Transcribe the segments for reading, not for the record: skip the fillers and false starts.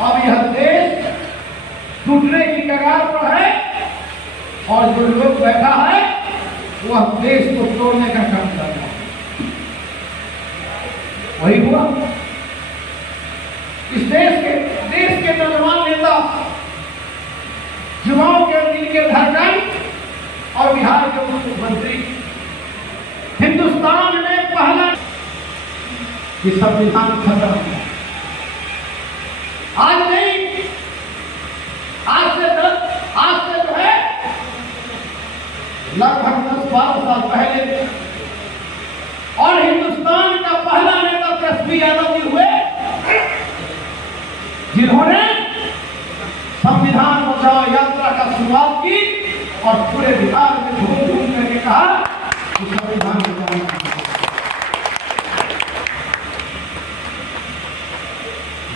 अब यह देश टूटने की कगार पर है और जो लोग बैठा है वह देश को तोड़ने का काम कर रहा है। वही हुआ। इस देश के नौजवान नेता, युवाओं के दिल के धड़कन और बिहार के मुख्यमंत्री हिंदुस्तान में पहला कि संविधान खत्म है। आज नहीं, आज से जो है लगभग 10-12 साल पहले, और हिंदुस्तान का पहला नेता तेजस्वी यादव जी हुए जिन्होंने संविधान बचाओ यात्रा का शुरुआत की और पूरे बिहार में घूम घूम करके कहा कि संविधान बचाओ।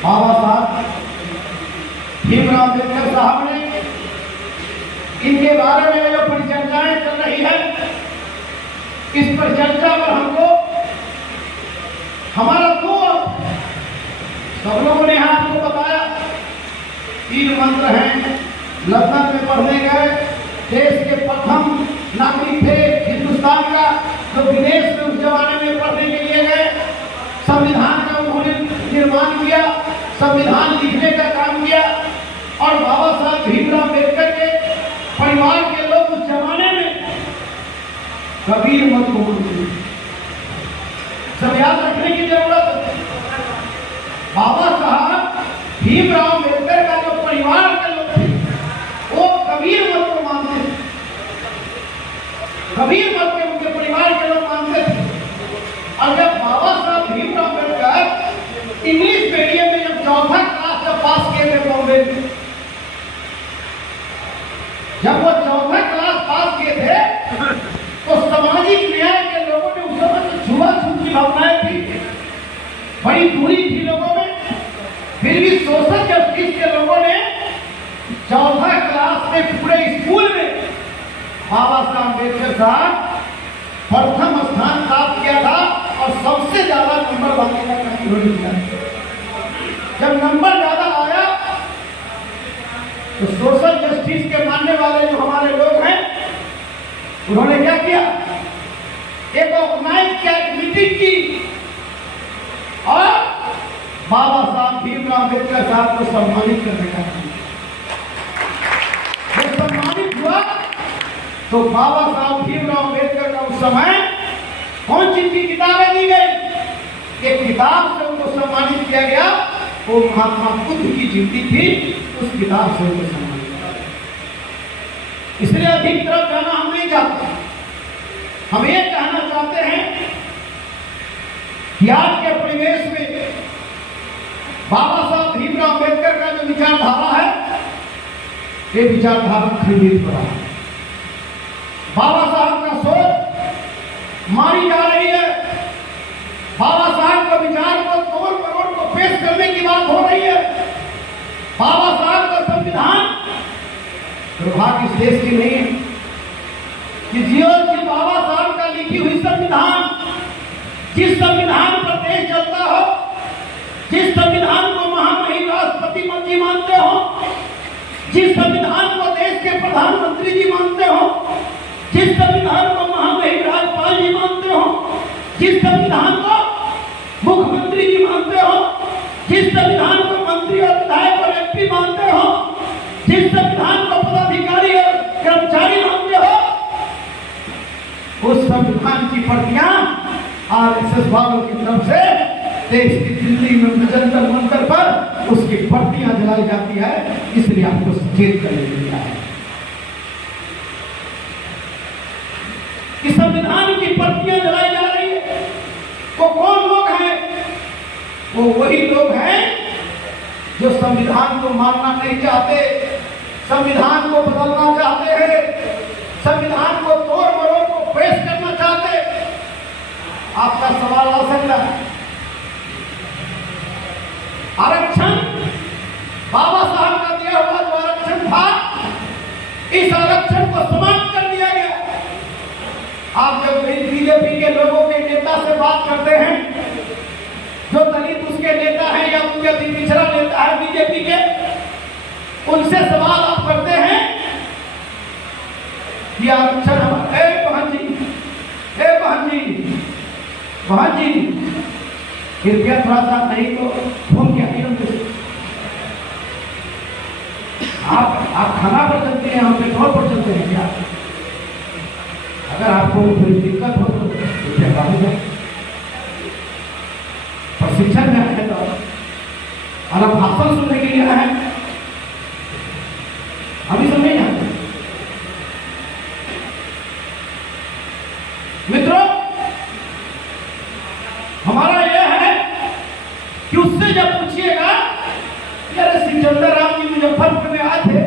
बाबा साहब भीमराव अम्बेडकर साहब ने, इनके बारे में जो परिचर्चाएं चल रही है, इस परिचर्चा पर हमको हमारा तो सब लोगों ने आपको बताया 3 मंत्र हैं। लंदन में पढ़ने गए, देश के प्रथम नागरिक थे हिंदुस्तान का, जो विदेश में उस जमाने में पढ़ने के लिए गए। संविधान का उन्होंने निर्माण किया, संविधान लिखने का काम किया। और बाबा साहब भीमराव अम्बेडकर के परिवार के लोग उस जमाने में कबीर मत को मानते, सब याद रखने की जरूरत है। बाबा साहब भीमराव अम्बेडकर का जो परिवार के लोग थे वो कबीर मत को मानते थे, कबीर मत के उनके परिवार के लोग मानते थे। और जब बाबा साहब भीमराव अम्बेडकर इंग्लिश मीडियम में जब 4था क्लास जब पास किए थे बॉम्बे में, जब वो 4था क्लास पास किए थे तो सामाजिक न्याय के लोगों ने उस समय तो छुआछूत की भावनाएं थी, बड़ी दूरी थी लोगों में। फिर भी सोशल जस्टिस के लोगों ने 4था क्लास में पूरे स्कूल में बाबा साहब अम्बेडकर साहब प्रथम स्थान प्राप्त किया था और सबसे ज्यादा नंबर लाने का काम उन्होंने किया। जब नंबर ज्यादा आया तो सोशल जस्टिस के मानने वाले जो हमारे लोग हैं उन्होंने क्या किया, एक ऑर्गेनाइज किया, एक मीटिंग की और बाबा साहब भीमराव अम्बेडकर साहब को सम्मानित करने का काम। जब सम्मानित हुआ तो बाबा साहब भीमराव अम्बेडकर का उस समय कौन सी की किताबें दी गई, एक किताब से उनको सम्मानित किया गया, वो महात्मा बुद्ध की जीवनी थी, उस किताब से उनको सम्मानित किया गया। इसलिए अधिक तरफ जाना हम नहीं चाहते। हम ये कहना चाहते हैं कि आज के परिवेश में बाबा साहब भीमराव अम्बेडकर का जो विचारधारा है, ये विचारधारा खंडित पड़ा है। बाबा साहब का सोच मारी जा रही है। बाबा साहब के विचार को तोड़ मरोड़ को पेश करने की बात हो रही है। बाबा साहब का संविधान दुर्भाग्य इस देश की नहीं है कि जियो जी बाबा साहब का लिखी हुई संविधान, जिस संविधान पर देश चलता हो, जिस संविधान को महामहिम राष्ट्रपति जी मानते हो, जिस संविधान को देश के प्रधानमंत्री जी मानते हो, जिस संविधान को महामहिम राज्यपाल जी मानते हो, जिस संविधान को मुख्यमंत्री जी मानते हो, जिस संविधान को मंत्री और विधायक और एमपी मानते हो, जिस संविधान को पदाधिकारी और कर्मचारी मानते हो, उस संविधान की प्रतियां आरएसएस वालों की तरफ से देश की दिल्ली में जंतर मंतर पर उसकी प्रतियां जलाई जाती है। इसलिए आपको सचेत करने के लिए आया कि संविधान की प्रतियां जलाई जा रही है। वो कौन लोग हैं? वो वही लोग हैं जो संविधान को मानना नहीं चाहते, संविधान को बदलना चाहते हैं, संविधान को तोड़ मरोड़ को पेश करना चाहते। आपका सवाल आ सकता है, आरक्षण बाबा साहब का दिया हुआ जो आरक्षण था, इस आरक्षण को समाप्त कर दिया गया। आप जब बीजेपी के लोगों के नेता से बात करते हैं, जो दलित उसके नेता है या उसके पिछड़ा नेता है बीजेपी के, उनसे सवाल आप करते हैं कि आरक्षण हमारे, बहन जी कृपया थोड़ा सा नहीं तो फोन क्या आप खाना पर चलते हैं, हम पेट्रोल पर चलते हैं क्या? अगर आपको कोई दिक्कत हो तो प्रशिक्षण में है तो और आप भाषण सुनने के लिए आए, अभी सब नहीं आते। मित्रों, हमारा यह है कि उससे जब पूछिएगा अरे सिकंदर राम जी मुजफ्फरपुर में आए थे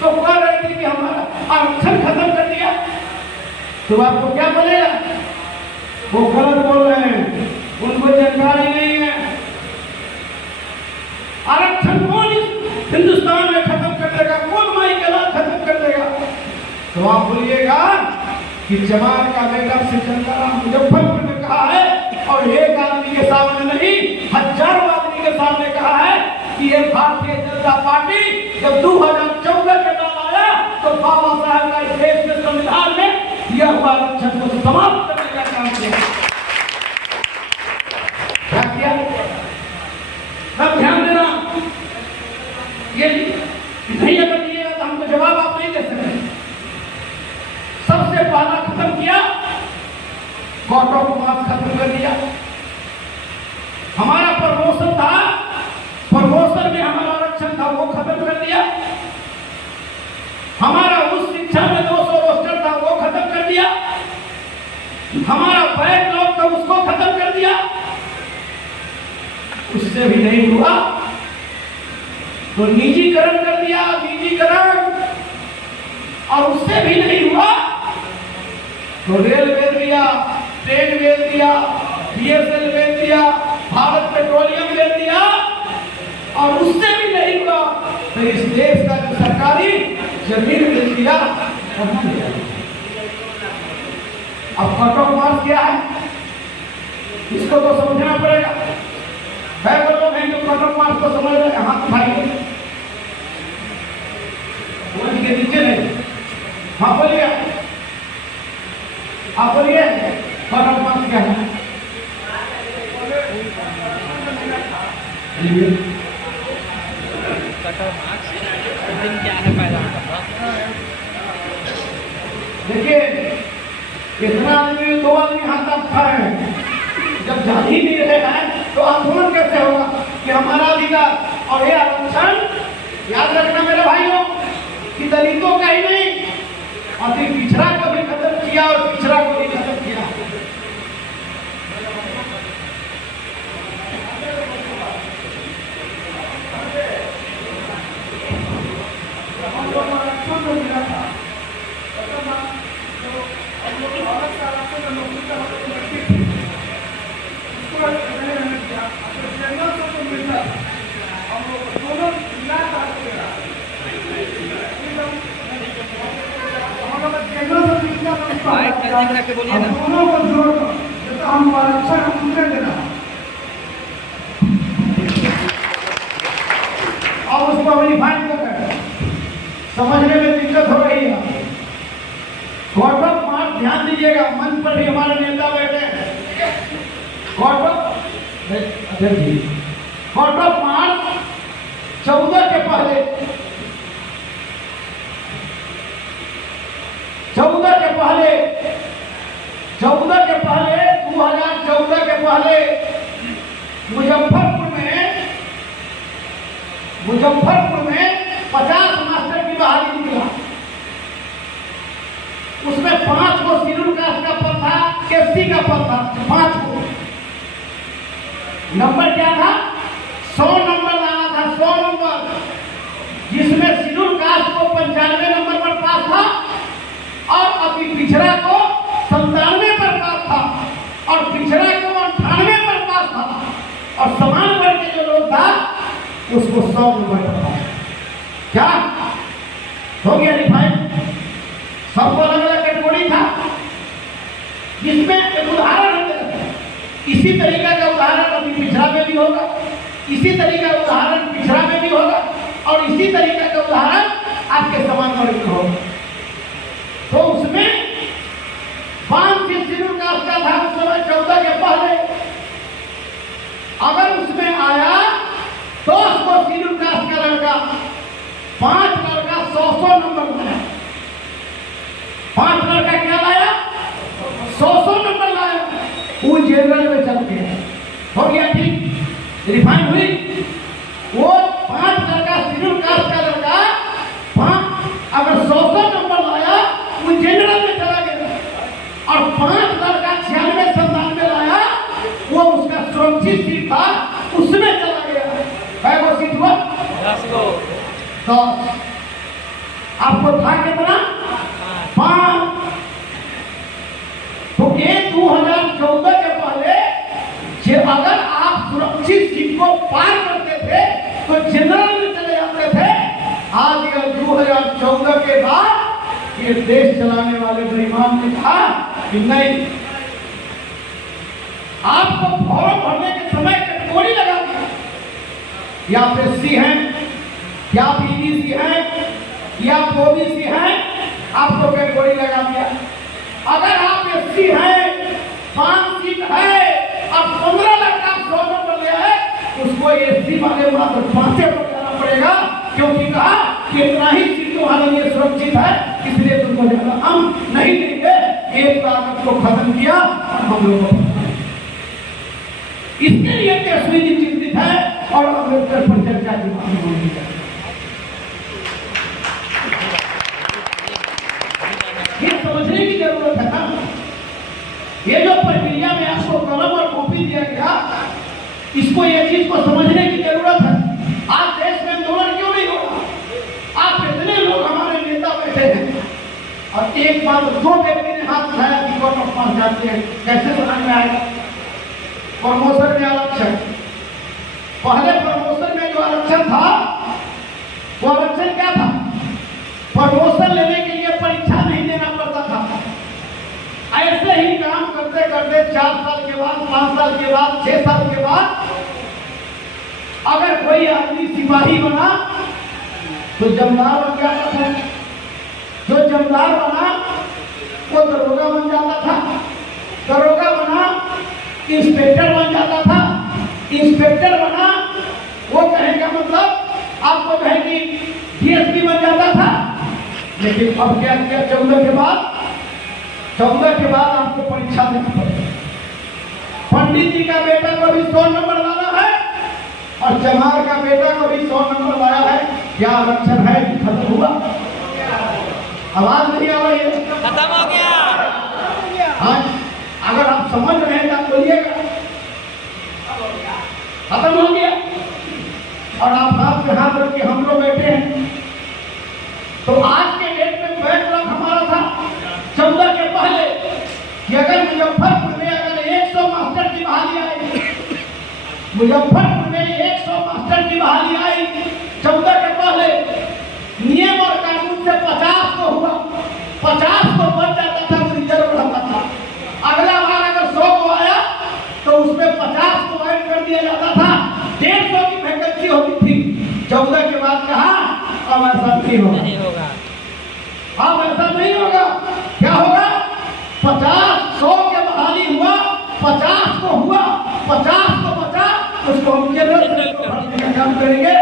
तो कह रहे थे कि हमारा आरक्षण खत्म कर दिया, तो आपको क्या बोलेगा? वो गलत बोल रहे हैं, उनको जानकारी नहीं है। आरक्षण कौन हिंदुस्तान में खत्म कर देगा? कौन माई का लाभ खत्म कर देगा? तो आप बोलिएगा कि जवान का बेटा सिकंदर राम मुजफ्फरपुर में कहा है, और एक आदमी के सामने नहीं, हजारों आदमी के सामने कहा है कि ये भारतीय जनता पार्टी जब 2014 के बाद आया तो बाबा साहब का इस देश में संविधान में यह आरक्षण को समाप्त करने का काम किया। क्या किया? सब ध्यान देना, ये नहीं अगर दिएगा तो हमको जवाब आप नहीं दे सकते। सबसे पहला खत्म किया, कोर्ट ऑफ मार्क्स खत्म कर दिया। हमारा प्रमोशन था, प्रमोशन में हमारा आरक्षण था, वो खत्म कर दिया। हमारा उस शिक्षा में 200 रोस्टर था, वो खत्म कर दिया। हमारा बैकलॉग था, उसको खत्म कर दिया। उससे भी नहीं हुआ तो निजीकरण कर दिया, निजीकरण। और उससे भी नहीं हुआ तो रेल बेच दिया, ट्रेन बेच दिया, बीएसएल बेच दिया, भारत पेट्रोलियम बेच दिया। और उससे भी नहीं हुआ तो इस देश का जो सरकारी जमीन बेच दिया। अब कट ऑफ मार्क्स क्या है, इसको तो समझना पड़ेगा। है वो लोग हैं जो कट ऑफ मार्क्स को समझ रहे हैं, हाथ उठाइए। के नीचे नहीं, हाँ बोलिए, आप बोलिए कट ऑफ मार्क्स क्या है? देखिए, इतना आदमी, 2 आदमी हाथ उठाए हैं, जब जान ही नहीं रहे हैं तो आंदोलन कैसे होगा कि हमारा अधिकार और ये आरक्षण? याद रखना मेरे भाइयों कि दलितों का ही नहीं, अति पिछड़ा को भी खत्म किया और पिछड़ा को भी खत्म किया। बोलिए ना, दोनों को जोड़कर तो हम आरक्षण हमने देना और उसको वेरीफाई कर समझने में दिक्कत हो रही है। कोर्ट ऑफ मार्क्स ध्यान दीजिएगा, मंच पर भी हमारे नेता बैठे हैं। कोर्ट ऑफ मार्क्स 14 के पहले 2014 के पहले मुजफ्फरपुर में 50 मास्टर की बहाली निकला। उसमें 5 को शेड्यूल कास्ट का पद था, एससी का पद था, 5 को। नंबर क्या था? 100 नंबर लाना था, 100 नंबर, जिसमें शेड्यूल कास्ट को 95 नंबर पर पास था और अति पिछड़ा को 97 पर पास था और पिछड़ा को 98 पर पास था और समान वर्ग के जो लोग था उसको 100 नंबर पर पास। क्या हो गया रिफाइन? सबको अलग अलग कैटेगरी था, जिसमें एक उदाहरण है। इसी तरीका का उदाहरण अभी पिछड़ा में भी होगा, इसी तरीका का उदाहरण पिछड़ा में भी होगा और इसी तरीका वर्ग हो तो उसमें 5 से शेड्यूल कास्ट का था उस समय 14 के पहले। अगर उसमें आया तो उसको शेड्यूल कास्ट का लड़का 5 लड़का 100 नंबर लाया। 5 लड़का क्या लाया? 100 नंबर लाया। वो जनरल में चल गया। हो गया ठीक, रिफाइन हुई। वो 5 लड़का शेड्यूल कास्ट का लड़का 5 अगर 100 नंबर लाया वो जनरल में चला गया। और 5 लड़का 96-97 लाया वो उसका सुरक्षित सीट था उसमें चला गया। है वो सीट हुआ 10। आपको था कितना? 5। तो ये 2014 के पहले अगर आप सुरक्षित सीट को पार करते थे तो जनरल में चले जाते थे। आज 2014 के बाद ये देश चलाने वाले बेईमान ने कहा कि नहीं, आपको फॉर्म भरने के समय कैटेगरी लगा दिया, या आप एससी हैं, या आप ईबीसी हैं, या आप ओबीसी हैं, आपको कैटेगरी लगा दिया। अगर आप एससी हैं, 5 सीट है और 15 लाख का 100 नंबर लिया है, उसको एससी वाले मात्र 5 पर जाना पड़ेगा, क्योंकि कहा कि इतना ही सीट तुम्हारे लिए सुरक्षित है, इसलिए तुमको ज्यादा हम नहीं देंगे। एक ताकत को खत्म किया और हम लोगों इसके लिए केसरी जी चिंतित है और अम्बेडकर पर चर्चा की बात होनी चाहिए। ये समझने की जरूरत है ना। ये जो प्रक्रिया में आपको कलम और कॉपी दिया गया, इसको ये चीज को समझने की जरूरत है। आज देश में आंदोलन क्यों नहीं हो रहा? आप इतने लोग हमारे नेता बैठे हैं और एक बार 2 व्यक्ति ने हाथ उठाया कि कोर्ट ऑफ मार्च जाते हैं, कैसे समझ में आएगा? प्रमोशन में आरक्षण, पहले प्रमोशन में जो आरक्षण था वो आरक्षण क्या था? प्रमोशन लेने के लिए परीक्षा नहीं देना पड़ता था। ऐसे ही काम करते करते 4 साल के बाद, 5 साल के बाद, 6 साल के बाद अगर कोई आदमी सिपाही बना तो जमदार बन जाता था। जो जमदार बना वो दरोगा बन जाता था। दरोगा बना इंस्पेक्टर बन जाता था। इंस्पेक्टर बना वो कहेगा मतलब आपको कहेगी डीएसपी बन जाता था। लेकिन अब क्या किया? 14 के बाद आपको परीक्षा देना पड़ेगा। पंडित जी का बेटा को भी 100 नंबर लाना है और चमार का बेटा को भी 100 नंबर लाया है। क्या आरक्षण है? खत्म हुआ? आवाज नहीं आ रही है? खत्म हो गया। हाँ, अगर आप समझ रहे हैं तो बोलिएगा खत्म हो गया। और आप हाथ पे हाथ रख के हम लोग बैठे हैं। तो आज के डेट में बैकलॉग हमारा था 14 के पहले कि अगर मुजफ्फरपुर में अगर 100 मास्टर की बहाली आई, मुजफ्फरपुर में 100 मास्टर की बहाली आई 14 के पहले, नियम और कानून से 50 को हुआ, 50 को बच जाता था तो रिजर्व रहता था। अगला बार अगर 100 को आया तो उसमें 50 को ऐड कर दिया जाता था। 150 की वैकेंसी होती थी। 14 के बाद कहा अब ऐसा नहीं होगा। अब ऐसा नहीं होगा। क्या होगा? 50 100 के बहाली हुआ, 50 को हुआ, 50 को बचा, उसको हम जनरल का काम करेंगे।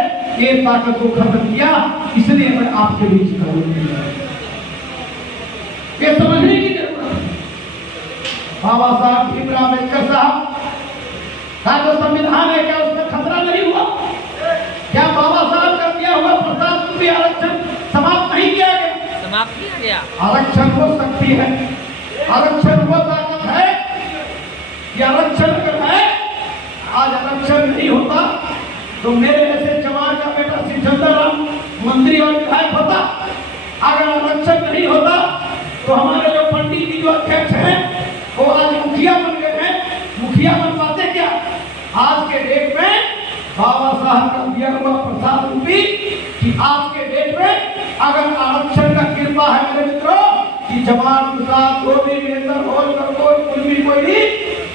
ये ताकत को खत्म किया, इसलिए मैं आपके बीच करूंगा। ये समझने की जरूरत है। बाबा साहब भीमराव अम्बेडकर साहब का जो संविधान है, क्या उसमें खतरा नहीं हुआ? क्या बाबा साहब का दिया हुआ प्रसाद रूपी आरक्षण समाप्त नहीं किया गया? समाप्त किया गया। आरक्षण वो शक्ति है, आरक्षण वो ताकत है कि आरक्षण अगर है, आज आरक्षण नहीं होता तो मेरे जैसे चमार का बेटा सिकंदर राम मंत्री और विधायक होता। अगर आरक्षण नहीं होता तो हमारे जो पंडित जी जो अध्यक्ष हैं वो आज मुखिया बन गए हैं। मुखिया बन पाते क्या? आज के डेट में बाबा साहब का दिया हुआ प्रसाद रूपी कि आज के डेट में अगर आरक्षण का कृपा है मेरे मित्रों कि जवान प्रसाद गोभी वीरेंद्र होलकर कोई भी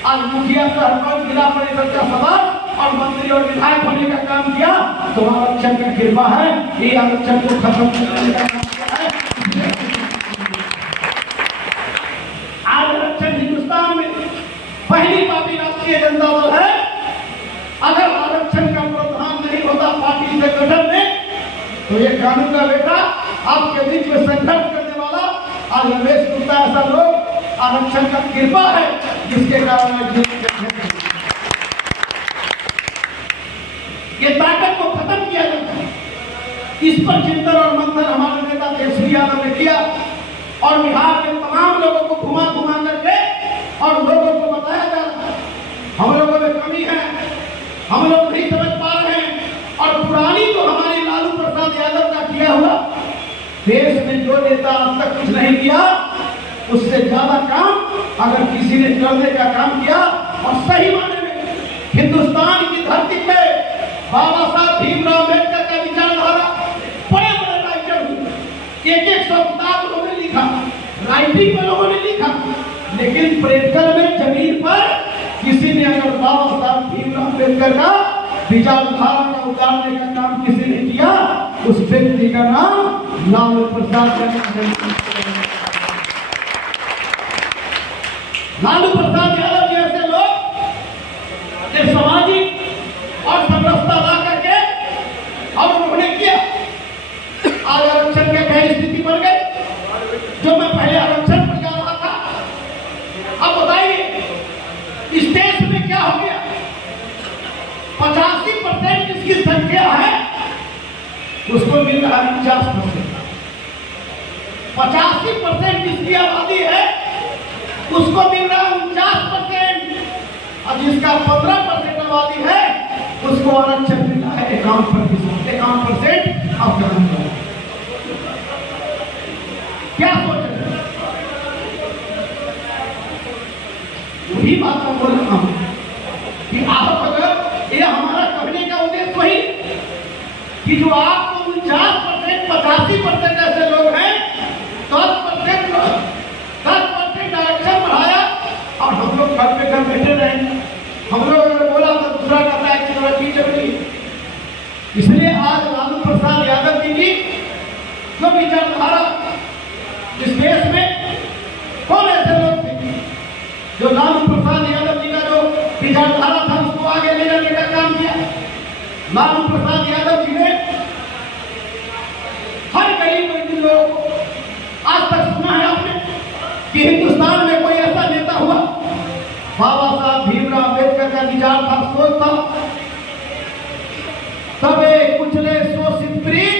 आज मुखिया सरपंच जिला परिषद का सदस्य और मंत्री और विधायक होने का काम किया तो आरक्षण का कृपा है। ये आरक्षण को खत्म करने का काम किया है। तो ये कानून का बेटा आपके बीच में संघर्ष करने वाला आज रमेश गुप्ता ऐसा लोग आरक्षण का कृपा है जिसके कारण आज ये ताकत को खत्म किया जाता है। इस पर चिंतन और मंथन हमारे नेता तेजस्वी यादव ने किया और बिहार के तमाम लोगों को घुमा घुमा करके और लोगों को बताया जा रहा है हम लोगों में कमी है, हम लोग नहीं समझ पा रहे हैं। और पुरानी तो हमारी लालू प्रसाद यादव का किया हुआ देश में जो नेता अब तक कुछ नहीं किया उससे ज्यादा काम अगर किसी ने करने का काम किया और सही मायने में हिंदुस्तान की धरती पे बाबा साहब भीमराव अम्बेडकर का विचारधारा बड़े बड़े राइटर हुए, एक एक सौ किताब उन्होंने लिखा, राइटिंग में लोगों ने लिखा, लेकिन प्रैक्टिकल में जमीन पर किसी ने अगर बाबा साहब भीमराव अम्बेडकर का विचारधारा का उतारने का काम किसी ने किया उस व्यक्ति का नाम लालू प्रसाद यादव जैसे लोग सामाजिक और समरसता ला करके और उन्होंने किया। आज आरक्षण की क्या स्थिति बन गई। जो मैं पहले आरक्षण पर जा रहा था, अब बताइए इस देश में क्या हो गया। 85% जिसकी संख्या है उसको मिल रहा है 50%। 85% जिसकी आबादी है उसको मिल रहा है 49%। और जिसका 15% आबादी है उसको आरक्षण मिला है 51%। आप क्या सोच रहे हैं? वही बात मैं बोल रहा हूं कि आप अगर ये हमारा कहने का उद्देश्य वही कि जो आपको 49% 85% ऐसे लोग हैं 10% आरक्षण बढ़ाया और हम लोग घर पे घर बैठे रहे। हम लोग अगर बोला तो दूसरा कहता है कि थोड़ा चीज जरूरी। इसलिए आज लालू प्रसाद यादव जी की जो विचारधारा इस देश में कौन ऐसे लोग थे जो लालू प्रसाद यादव जी का जो विचारधारा था उसको आगे ले जाने का काम किया। लालू प्रसाद यादव जी ने हर गरीब लोगों को आज तक सुना है आपने कि हिंदुस्तान में कोई ऐसा नेता हुआ बाबा साहब भीमराव अम्बेडकर का विचार था, सोच था, तबे कुचले शोषित पीड़ित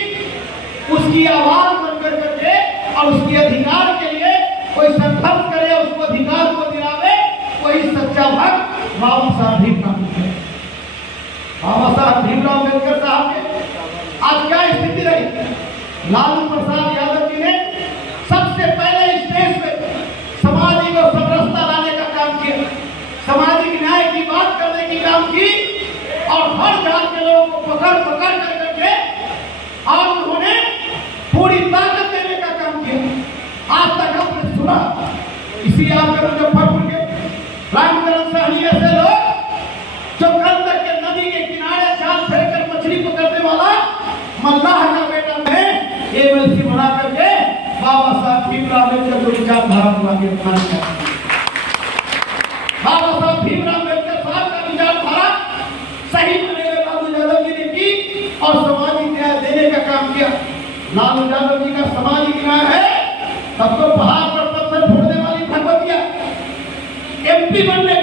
उसकी आवाज बनकर करके और उसके अधिकार के लिए कोई संघर्ष करे, उसको अधिकार को दिलावे, कोई सच्चा भक्त बाबा साहब भीमराव अम्बेडकर। बाबा साहब भीमराव अम्बेडकर साहब के आज क्या स्थिति रही। लालू प्रसाद यादव जी ने सबसे पहले इस देश में सामाजिक और समरसता लाने का काम किया, सामाजिक न्याय की बात करने की काम की और हर जात के लोगों को पकड़ पकड़ कर करके और उन्होंने पूरी ताकत देने का काम किया। आज तक आपने सुना, इसी आपके मुजफ्फरपुर के रामकरण सहनी ऐसे लोग जो कल तक के नदी के किनारे जाल फेंक कर मछली पकड़ने वाला मल्लाह का बेटा है, एमएलसी बना करके बाबा साहब भीमराव अम्बेडकर जो विचारधारा को आगे बढ़ाना चाहते हैं। बाबा साहब भीमराव अम्बेडकर साहब का विचारधारा सही मायने में लालू यादव जी ने की और सामाजिक न्याय देने का काम किया। लालू यादव जी का सामाजिक न्याय है तब तो पहाड़ पर पत्थर फोड़ने वाली भगवतिया एमपी बनने